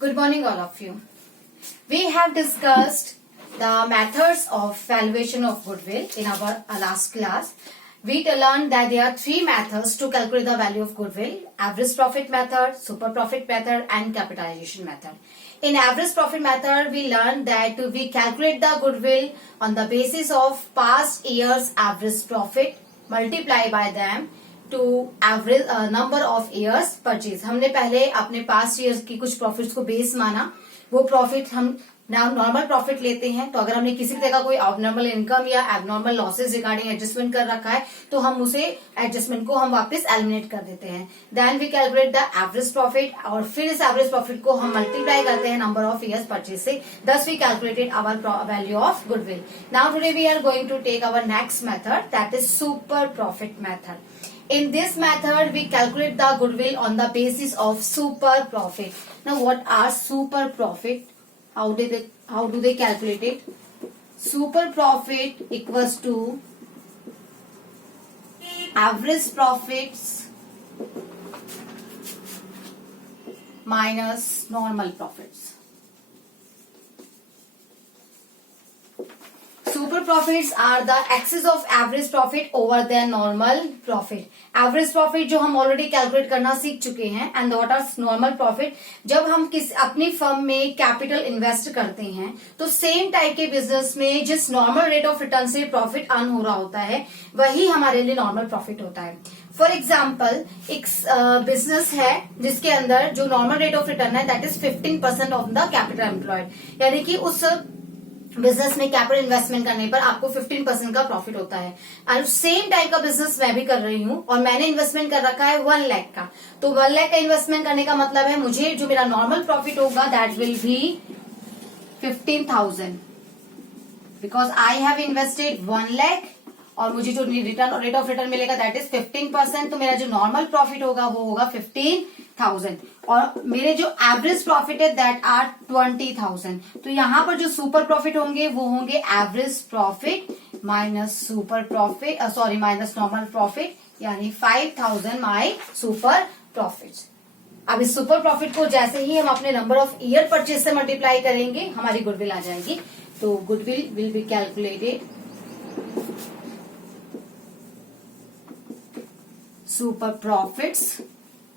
Good morning, all of you. We have discussed the methods of valuation of goodwill in our last class. We learned that there are three methods to calculate the value of goodwill: average profit method, super profit method, and capitalization method. In average profit method, we learned that we calculate the goodwill on the basis of past year's average profit multiply by them to average number of years purchase. हमने पहले अपने past years की कुछ profits को base माना. वो profit हम normal profit लेते हैं. तो अगर हमने किसी तरह का कोई एबनॉर्मल इनकम या एबनॉर्मल लॉसेज रिगार्डिंग एडजस्टमेंट कर रखा है तो हम उसे एडजस्टमेंट को हम वापस एलिमिनेट कर देते हैं. Then we calculate the average profit और फिर इस एवरेज प्रॉफिट को हम मल्टीप्लाई करते हैं नंबर ऑफ इयर्स परचेज से. Thus we calculated our value of goodwill. Now today we are going to take our next method, that is super profit method. In this method, we calculate the goodwill on the basis of super profit. Now, what are super profit? How do they calculate it? Super profit equals to average profits minus normal profits. Super profits are the excess of average profit over their normal profit. Average profit जो हम already calculate करना सीख चुके हैं. And what are normal profit? जब हम अपनी firm में कैपिटल इन्वेस्ट करते हैं तो सेम टाइप के बिजनेस में जिस नॉर्मल रेट ऑफ रिटर्न से प्रॉफिट अर्न हो रहा होता है वही हमारे लिए नॉर्मल प्रॉफिट होता है. फॉर एग्जाम्पल, एक बिजनेस है जिसके अंदर जो नॉर्मल रेट ऑफ रिटर्न है that is 15% of the capital employed. यानी कि उस बिजनेस में कैपिटल इन्वेस्टमेंट करने पर आपको 15% का प्रॉफिट होता है. और सेम टाइप का बिजनेस मैं भी कर रही हूं और मैंने इन्वेस्टमेंट कर रखा है 1 लाख का. तो 1 लाख का इन्वेस्टमेंट करने का मतलब है मुझे जो मेरा नॉर्मल प्रॉफिट होगा that will B 15,000 because I have invested 1 lakh और मुझे जो रिटर्न रेट ऑफ रिटर्न मिलेगा दैट इज 15%. तो मेरा जो नॉर्मल प्रॉफिट होगा वो होगा 15,000 और मेरे जो एवरेज प्रॉफिट है दैट आर 20,000. तो यहां पर जो सुपर प्रॉफिट होंगे वो होंगे average profit minus super profit minus normal profit, यानी 5,000 माई सुपर प्रॉफिट. अब इस सुपर प्रॉफिट को जैसे ही हम अपने नंबर ऑफ ईयर परचेज से मल्टीप्लाई करेंगे हमारी गुडविल आ जाएगी. तो goodwill will be calculated super profits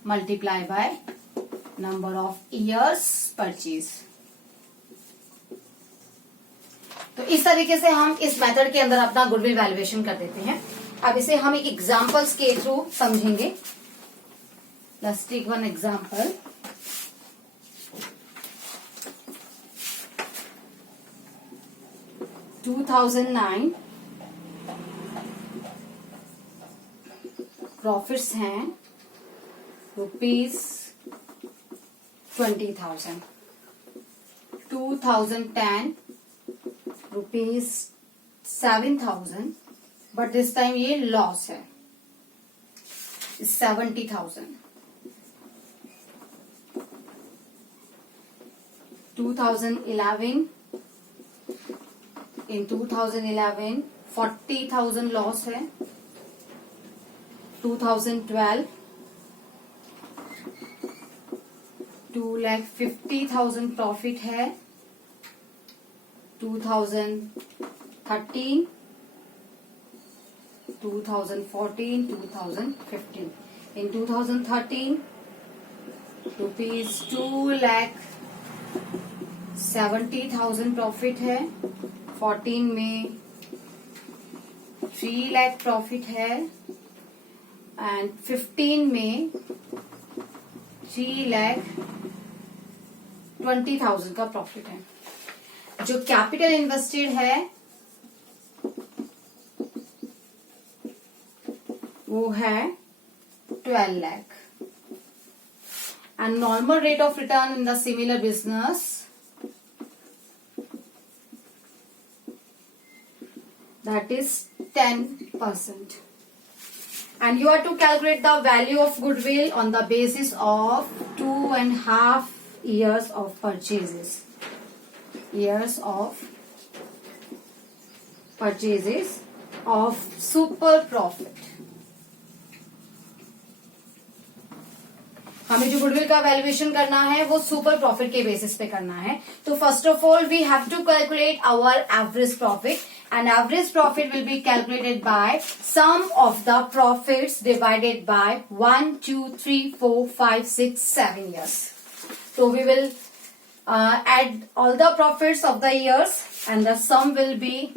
multiply by number of years purchase. तो इस तरीके से हम इस मेथड के अंदर अपना गुडविल वैल्यूएशन कर देते हैं. अब इसे हम एक एग्जांपल्स के थ्रू समझेंगे. Let's take one example. (2009) profits हैं ₹20,000. 2010 ₹7,000 बट दिस टाइम ये लॉस है 70,000. 2011 in 2011 40,000 लॉस है. 2012 2,50,000 प्रॉफिट है. 2013 2014 2015 in 2013 ₹2,70,000 प्रॉफिट है. 14 में 3 लाख प्रॉफिट है एंड 15 में 3,20,000 का प्रॉफिट है. जो कैपिटल इन्वेस्टेड है वो है 12 lakh and normal rate of return in the similar business that is 10%. And you are to calculate the value of goodwill on the basis of 2.5 years of purchases. Years of purchases of super profit. हमें जो goodwill का valuation करना है वो super profit के basis पे करना है. तो first of all we have to calculate our average profit, and average profit will be calculated by sum of the profits divided by 1, 2, 3, 4, 5, 6, 7 years. So we will add all the profits of the years, and the sum will be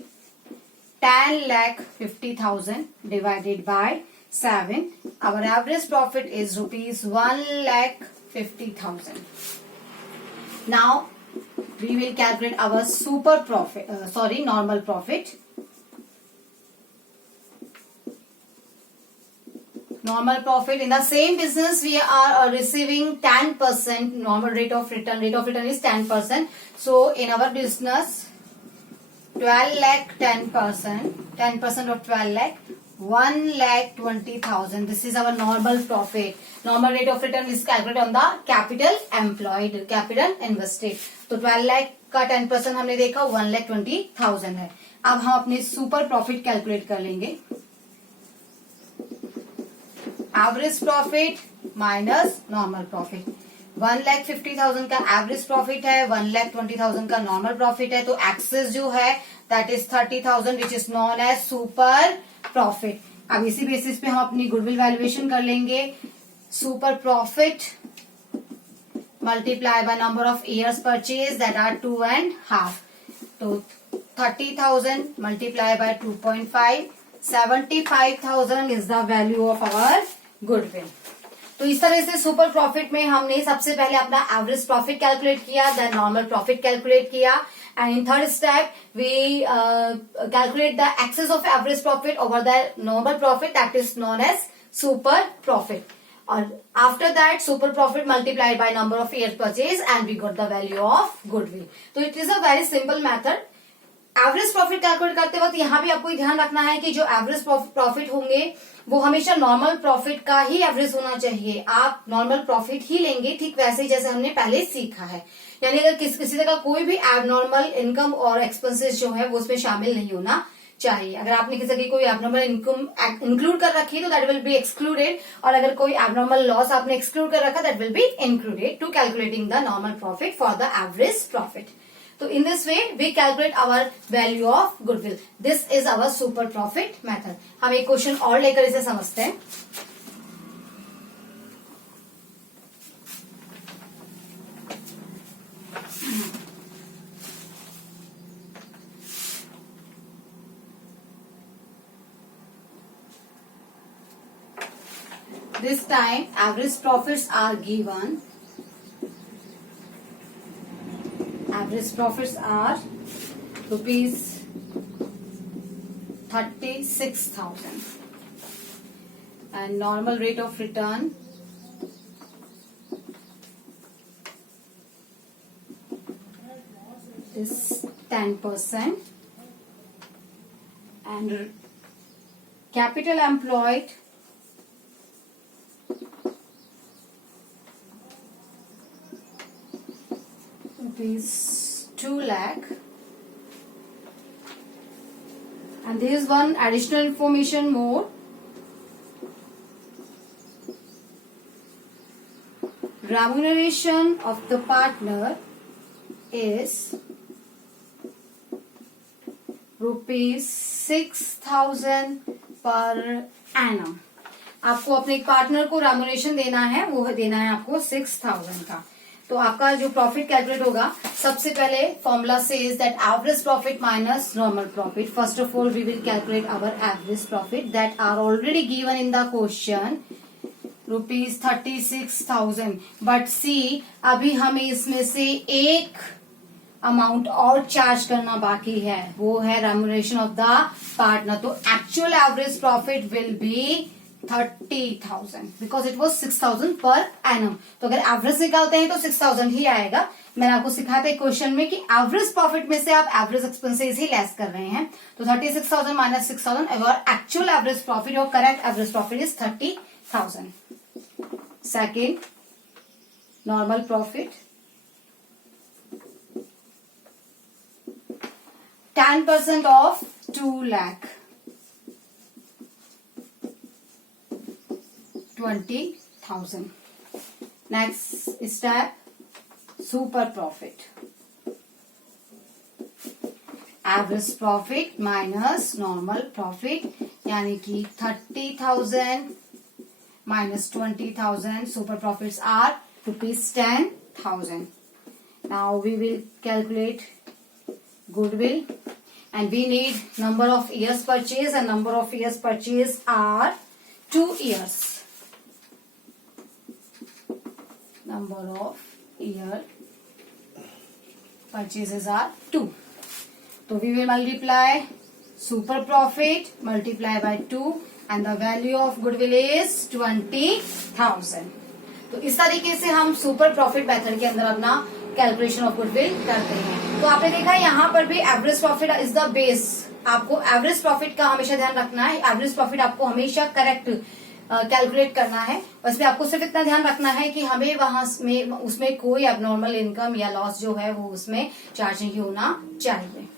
10,50,000 divided by 7. Our average profit is rupees 1,50,000. Now we will calculate our super profit, normal profit. Normal profit in the same business we are receiving 10% normal rate of return. Rate of return is 10%. So in our business 12 lakh 10% of 12 lakh 1,20,000. This is our normal profit. Normal rate of return is calculated on the capital employed, capital invested. तो 12 lakh का 10% हमने देखा 1,20,000 है. अब हम अपने super profit calculate कर लेंगे. Average profit minus normal profit. 1,50,000 का एवरेज प्रॉफिट है, 1,20,000 का नॉर्मल प्रॉफिट है. तो एक्सेस जो है that is 30,000 which is known as super profit. अब इसी बेसिस पे हम अपनी गुडविल वैल्यूएशन कर लेंगे. Super profit multiply by number of years purchase that are 2.5. तो 30,000 multiply by 2.5, 75,000 is the value of our goodwill. तो इस तरह से सुपर प्रॉफिट में हमने सबसे पहले अपना एवरेज प्रॉफिट कैलकुलेट किया, देन नॉर्मल प्रॉफिट कैलकुलेट किया, and in third step we calculate the excess of average profit over the normal profit that is known as super profit. और after that super profit multiplied by number of year purchase and we got the value of goodwill. तो it is a very simple method. Average profit calculate करते वक्त यहाँ भी आपको ध्यान रखना है कि जो एवरेज प्रॉफिट होंगे वो हमेशा नॉर्मल प्रॉफिट का ही एवरेज होना चाहिए. आप नॉर्मल प्रॉफिट ही लेंगे ठीक वैसे ही जैसे हमने पहले सीखा है. यानी अगर किसी तरह का कोई भी एबनॉर्मल इनकम और एक्सपेंसेस जो है वो उसमें शामिल नहीं होना चाहिए. अगर आपने किसी की कोई एबनॉर्मल इनकम इंक्लूड कर रखी है तो दैट विल बी एक्सक्लूडेड, और अगर कोई एबनॉर्मल लॉस आपने एक्सक्लूड कर रखा that will be included to calculating the normal profit for the average profit. So in this way we calculate our value of goodwill. This is our super profit method. हम एक question और लेकर इसे समझते हैं. This time average profits are given. Average profits are rupees 36,000 and normal rate of return is 10% and capital employed rupees 2 lakh, and there is one additional information more. Remuneration of the partner is rupees 6,000 per annum. आपको अपने partner को remuneration देना है, वो देना है आपको 6,000 का. तो आपका जो प्रॉफिट कैलकुलेट होगा सबसे पहले formula says that average profit minus normal profit. First of all we will calculate our average profit that are already given in the question rupees 36,000. But see अभी हमें इसमें से एक अमाउंट और चार्ज करना बाकी है, वो है रेम्यूनरेशन ऑफ द पार्टनर. तो actual average profit will B 30,000 because it was 6,000 per annum. तो अगर एवरेज निकालते हैं तो 6,000 ही आएगा. मैंने आपको सिखाया था क्वेश्चन में कि एवरेज प्रॉफिट में से आप एवरेज एक्सपेंसेस ही लेस कर रहे हैं. तो 36,000 माइनस 6,000 और एक्चुअल एवरेज प्रॉफिट और correct average profit is 30,000. Second normal profit 10% of 2 lakh 20,000. Next step super profit, average profit minus normal profit, यानी कि 30,000 minus 20,000. Super profits are ₹10,000. Now we will calculate goodwill, and we need number of years purchase, and number of years purchase are 2 years. Number of year purchases are 2. So we will multiply super profit multiply by 2, and the value of goodwill is 20,000. तो इस तरीके से हम super profit method के अंदर अपना calculation of goodwill करते हैं. तो आपने देखा यहाँ पर भी average profit is the base. आपको एवरेज प्रॉफिट का हमेशा ध्यान रखना है. एवरेज प्रॉफिट आपको हमेशा करेक्ट कैलकुलेट करना है. उसमें आपको सिर्फ इतना ध्यान रखना है कि हमें वहां में उसमें कोई एबनॉर्मल इनकम या लॉस जो है वो उसमें चार्ज नहीं होना चाहिए.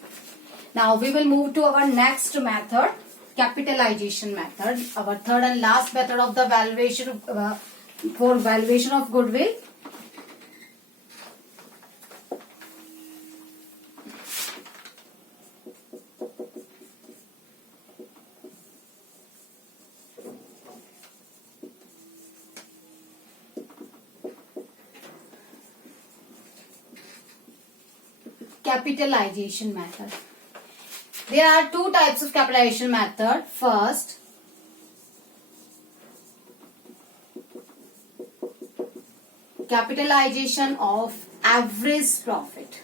Now we will move to our next method, capitalization method, our third and last method of the valuation for valuation of goodwill. Capitalization method. There are two types of capitalization method. First, capitalization of average profit,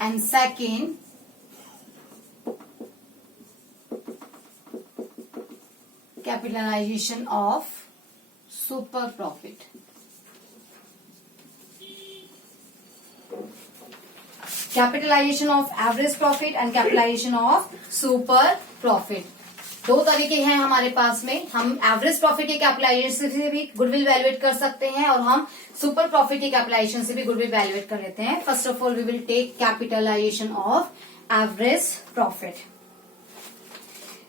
and second, capitalization of super profit. Capitalization of average profit and capitalization of super profit. दो तरीके हैं हमारे पास में. हम average profit के capitalisation से भी goodwill valuate कर सकते हैं, और हम सुपर प्रॉफिट के कैपिटलाइजेशन से भी गुडविल वैल्यूएट कर लेते हैं. First of all we will take capitalization of average profit.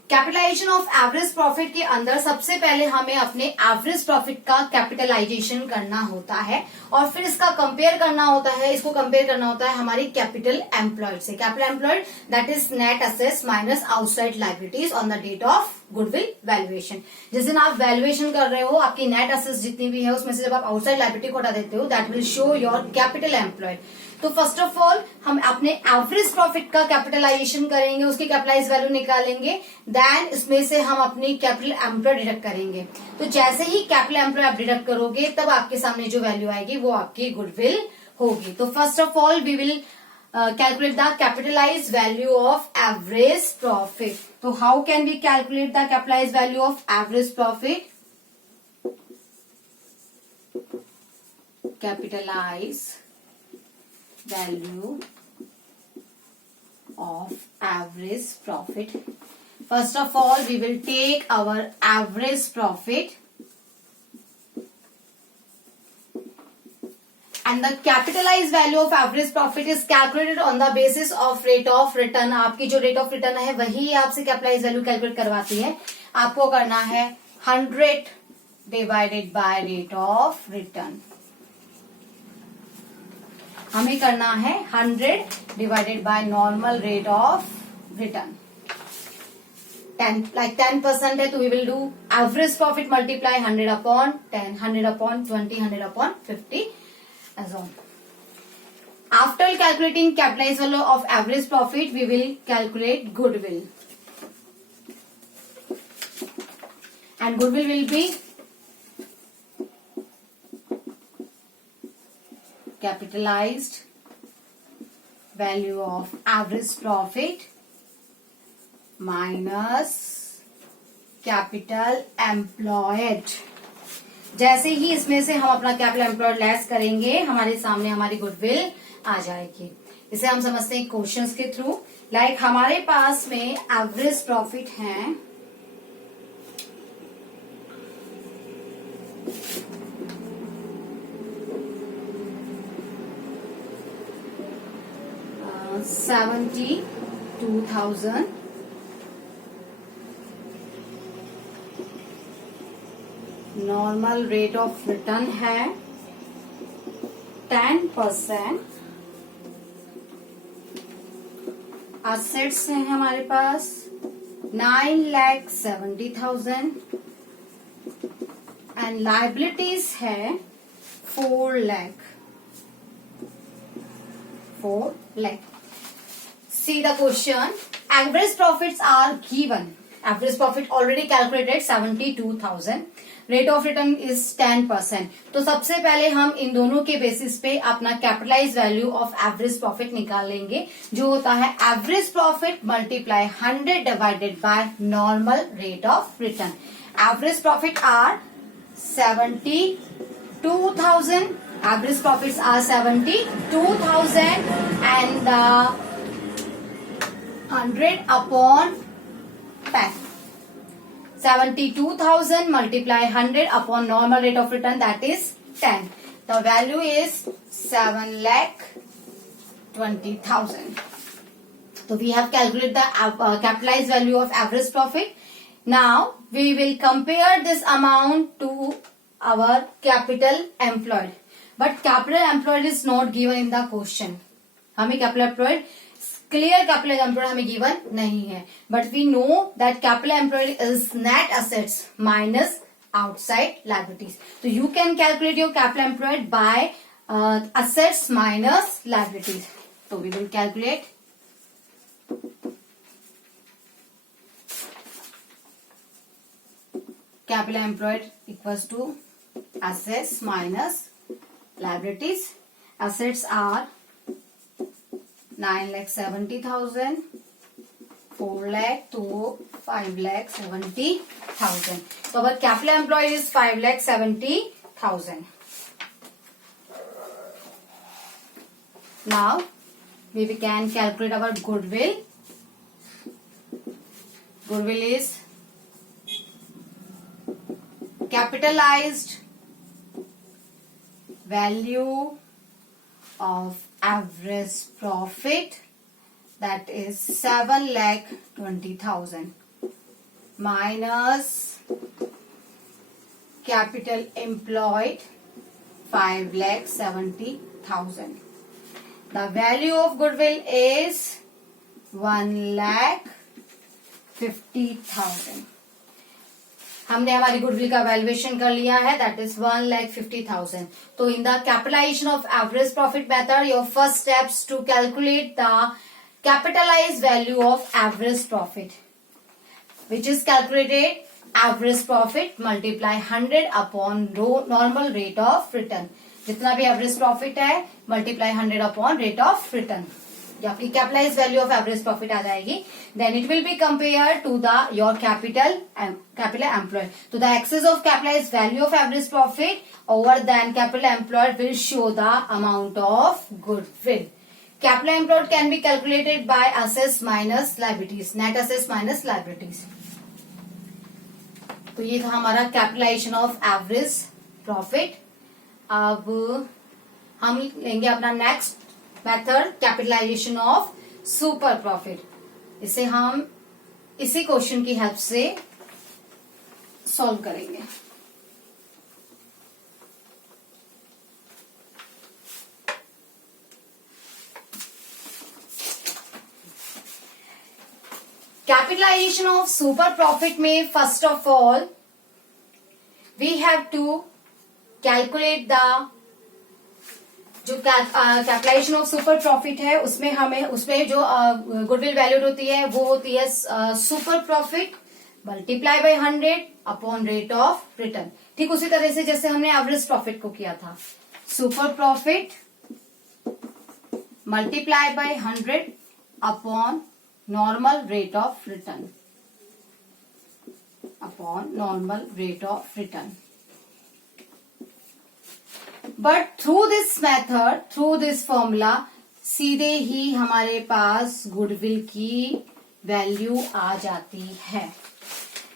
Capitalization of average profit के अंदर सबसे पहले हमें अपने एवरेज प्रॉफिट का कैपिटलाइजेशन करना होता है, और फिर इसका कंपेयर करना होता है. इसको कंपेयर करना होता है हमारी कैपिटल एम्प्लॉयड से. Capital employed that is net assets minus outside liabilities on the date of goodwill valuation. जिस दिन आप वैल्यूएशन कर रहे हो, आपकी नेट एसेट्स जितनी भी है उसमें से जब आप आउटसाइड लायबिलिटी को हटा देते हो, that will show your capital employed. तो फर्स्ट ऑफ ऑल हम अपने एवरेज प्रॉफिट का कैपिटलाइजेशन करेंगे, उसकी कैपिटलाइज वैल्यू निकालेंगे, देन इसमें से हम अपनी कैपिटल एम्प्लॉयड डिडक्ट करेंगे. तो जैसे ही कैपिटल एम्प्लॉयड आप डिडक्ट करोगे, तब आपके सामने जो वैल्यू आएगी वो आपकी गुडविल होगी. तो first of all we will calculate the capitalized value of average profit. So how can we calculate the capitalized value of average profit? Capitalized value of average profit. First of all, we will take our average profit, and the capitalized value of average profit is calculated on the basis of rate of return. आपकी जो rate of return है वही आपसे capitalized value calculate करवाती है. आपको करना है 100 divided by rate of return. हमें करना है 100 divided by normal rate of return. 10% है, तो we will do average profit multiply 100 upon 10, 100 upon 20, 100 upon 50. As on. After calculating capitalized value of average profit, we will calculate goodwill, and goodwill will be capitalized value of average profit minus capital employed. जैसे ही इसमें से हम अपना capital employed less करेंगे, हमारे सामने हमारी goodwill आ जाएगी. इसे हम समझते हैं क्वेश्चंस के थ्रू. लाइक हमारे पास में एवरेज प्रॉफिट है $72,900. नॉर्मल रेट ऑफ रिटर्न है 10%। असेट्स हैं हमारे पास 9,70,000 एंड लाइबिलिटीज है 4 lakh। See the question. Average profits are given. Average profit already calculated 72,000. Rate of return is 10%. तो सबसे पहले हम इन दोनों के बेसिस पे अपना capitalize value of average profit निकाल लेंगे, जो होता है average profit multiply 100 divided by normal rate of return. Average profit are 72,000. Average profits are 72,000 and 100 upon 10. 72,000 multiply 100 upon normal rate of return, that is 10. The value is 7,20,000. So we have calculated the capitalized value of average profit. Now we will compare this amount to our capital employed. But capital employed is not given in the question. हमें capital employed, clear capital employed हमें given नहीं है. But we know that capital employed is net assets minus outside liabilities. So you can calculate your capital employed by assets minus liabilities. So we will calculate. Capital employed equals to assets minus liabilities. Assets are 9,70,000, 4 lakh to 5,70,000. So our capital employed is 5,70,000. Now we can calculate our goodwill. Goodwill is capitalized value of average profit, that is 7,20,000 minus capital employed 5,70,000. The value of goodwill is 1,50,000. हमने हमारी goodwill का valuation कर लिया है, that is 1,50,000. तो in the capitalisation of average profit method, your first steps to calculate the capitalise value of average profit, which is calculated average profit multiply 100 upon normal rate of return. जितना भी average profit है multiply 100 upon rate of return, ये आपकी capitalise value of average profit आ जाएगी. Then it will be compare to the your capital employed. तो the excess of capitalise value of average profit over then capital employed will show the amount of goodwill. Capital employed can be calculated by assets minus liabilities, net assets minus liabilities. तो ये था हमारा capitalisation of average profit. अब हम लेंगे अपना next method, capitalization of super profit. इसे हम इसी क्वेश्चन की हेल्प से सॉल्व करेंगे. कैपिटलाइजेशन ऑफ सुपर प्रॉफिट में first of all we have to calculate the, जो कैपिटलाइजेशन ऑफ सुपर प्रॉफिट है उसमें जो गुडविल वैल्यूड होती है वो होती है super profit multiply bye 100 upon rate of return. ठीक उसी तरह से जैसे हमने एवरेज प्रॉफिट को किया था, super profit multiply bye 100 upon normal rate of return, upon normal rate of return. But through this method, through this formula, सीधे ही हमारे पास गुडविल की वैल्यू आ जाती है.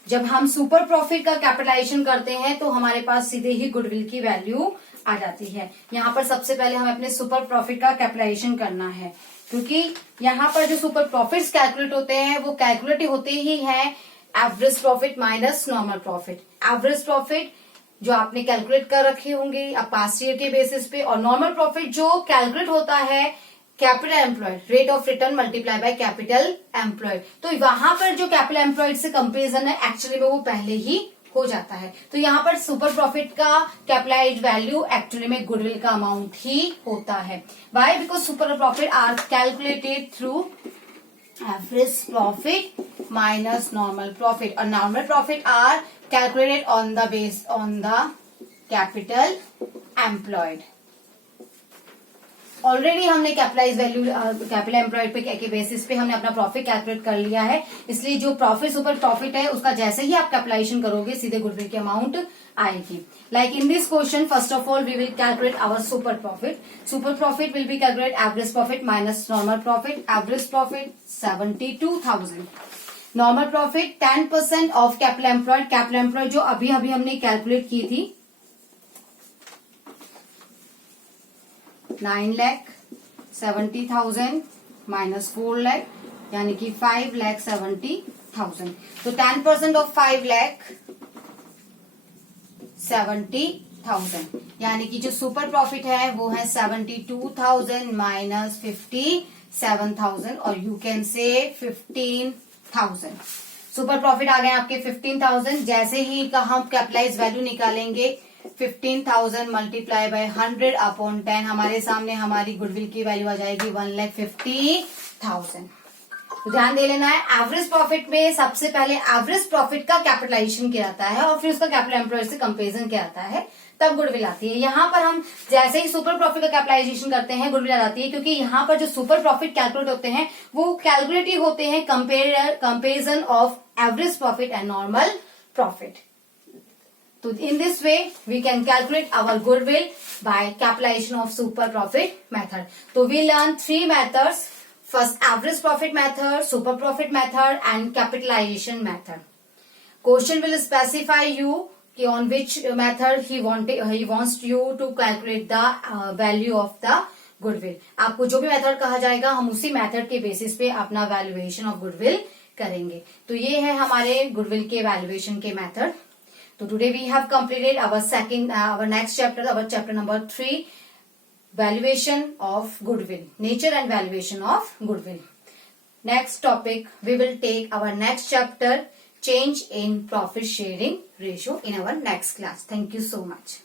जब हम सुपर प्रॉफिट का कैपिटलाइजेशन करते हैं तो हमारे पास सीधे ही गुडविल की वैल्यू आ जाती है. यहाँ पर सबसे पहले हमें अपने सुपर प्रॉफिट का कैपिटलाइजेशन करना है, क्योंकि यहाँ पर जो सुपर प्रॉफिट्स कैलकुलेट होते हैं वो कैलकुलेट होते ही है average profit minus normal profit. Average profit जो आपने कैलकुलेट कर रखे होंगे अब पास्ट ईयर के बेसिस पे, और नॉर्मल प्रॉफिट जो कैलकुलेट होता है capital employed, rate of return multiply by capital employed. तो वहां पर जो कैपिटल एम्प्लॉयड से कंपेरिजन है एक्चुअली में वो पहले ही हो जाता है। तो यहाँ पर सुपर प्रॉफिट का कैपिटलाइज्ड वैल्यू एक्चुअली में गुडविल का अमाउंट ही होता है। Why? Because super profit are calculated through average profit minus normal profit, और normal profit are calculated on the base on the capital employed. Already हमने capitalise value capital employed पे के basis पे हमने अपना प्रॉफिट कैलकुलेट कर लिया है, इसलिए जो प्रॉफिट सुपर प्रॉफिट है उसका जैसे ही आप कैपिटलाइजेशन करोगे सीधे गुडविल की अमाउंट आएगी। Like in this question first of all we will calculate our super profit. Super profit will be calculate average profit minus normal profit. Average profit 72,000, normal profit 10% of capital employed. Capital employed जो अभी अभी हमने calculate की थी 9,70,000 minus 4 lakh यानी कि 5,70,000। तो 10% of 5,70,000 यानी कि जो सुपर प्रॉफिट है वो है 72,000 माइनस 57,000 और you can say 15,000। Super profit आ गए आपके 15,000। जैसे ही का हम कैपिटलाइज वैल्यू निकालेंगे 15,000 मल्टीप्लाई बाय 100 अपॉन 10, हमारे सामने हमारी गुडविल की वैल्यू आ जाएगी 1,50,000। तो ध्यान दे लेना है, एवरेज प्रॉफिट में सबसे पहले एवरेज प्रॉफिट का कैपिटलाइजेशन किया जाता है और फिर उसका कैपिटल एम्प्लॉयड से कंपेरिजन किया जाता है, तब गुडविल आती है। यहाँ पर हम जैसे ही सुपर प्रॉफिट का कैपिटलाइजेशन करते हैं गुडविल आ जाती है, क्योंकि यहाँ पर जो सुपर प्रॉफिट कैलकुलेट होते हैं वो कैलकुलेट होते हैं comparison of average profit and normal profit. So in this way we can calculate our goodwill by capitalization of super profit method. So we learn three methods. First average profit method, super profit method and capitalization method. Question will specify you on which method he wants you to calculate the value of the goodwill. आपको जो भी method कहा जाएगा हम उसी method के basis पे अपना वैल्यूएशन ऑफ गुडविल करेंगे। तो ये है हमारे गुडविल के वैल्यूएशन के method. So today we have completed our next chapter, our chapter number 3, valuation of goodwill, nature and valuation of goodwill. Next topic, we will take our next chapter, change in profit sharing ratio in our next class. Thank you so much.